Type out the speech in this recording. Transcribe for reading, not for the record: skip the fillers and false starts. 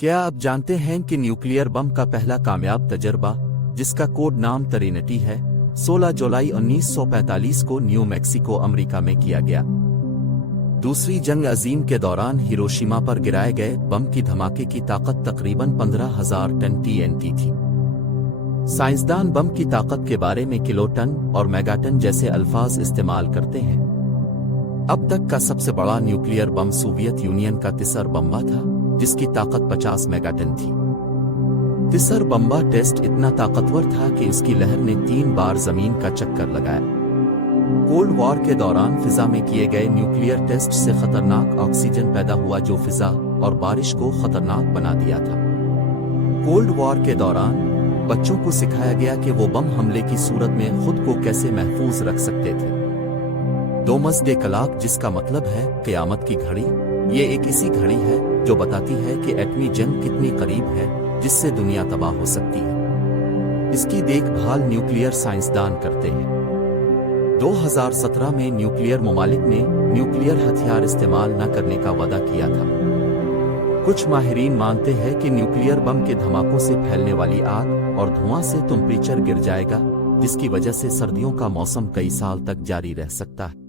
کیا آپ جانتے ہیں کہ نیوکلیئر بم کا پہلا کامیاب تجربہ، جس کا کوڈ نام ٹرینٹی ہے، 16 جولائی 1945 کو نیو میکسیکو، امریکہ میں کیا گیا؟ دوسری جنگ عظیم کے دوران ہیروشیما پر گرائے گئے بم کی دھماکے کی طاقت تقریباً 15,000 ٹن TNT تھی۔ سائنسدان بم کی طاقت کے بارے میں کلو ٹن اور میگا ٹن جیسے الفاظ استعمال کرتے ہیں۔ اب تک کا سب سے بڑا نیوکلیئر بم سوویت یونین کا تسر بمبا تھا، جس کی طاقت 50 میگا ٹن تھی۔ تسر بمبا ٹیسٹ اتنا طاقتور تھا کہ اس کی لہر نے 3 بار زمین کا چکر لگایا۔ کولڈ وار کے دوران فضا میں کیے گئے نیوکلیئر ٹیسٹ سے خطرناک آکسیجن پیدا ہوا جو فضا اور بارش کو خطرناک بنا دیا تھا۔ کولڈ وار کے دوران بچوں کو سکھایا گیا کہ وہ بم حملے کی صورت میں خود کو کیسے محفوظ رکھ سکتے تھے۔ ڈومس ڈے کلاک، جس کا مطلب ہے قیامت کی گھڑی، یہ ایک ایسی گھڑی ہے جو بتاتی ہے کہ ایٹمی جنگ کتنی قریب ہے، جس سے دنیا تباہ ہو سکتی ہے۔ اس کی دیکھ بھال نیوکلیئر سائنسدان کرتے ہیں۔ 2017 میں نیوکلیئر ممالک نے نیوکلیئر ہتھیار استعمال نہ کرنے کا وعدہ کیا تھا۔ کچھ ماہرین مانتے ہیں کہ نیوکلیئر بم کے دھماکوں سے پھیلنے والی آگ اور دھواں سے ٹمپریچر گر جائے گا، جس کی وجہ سے سردیوں کا موسم کئی سال تک جاری رہ سکتا ہے۔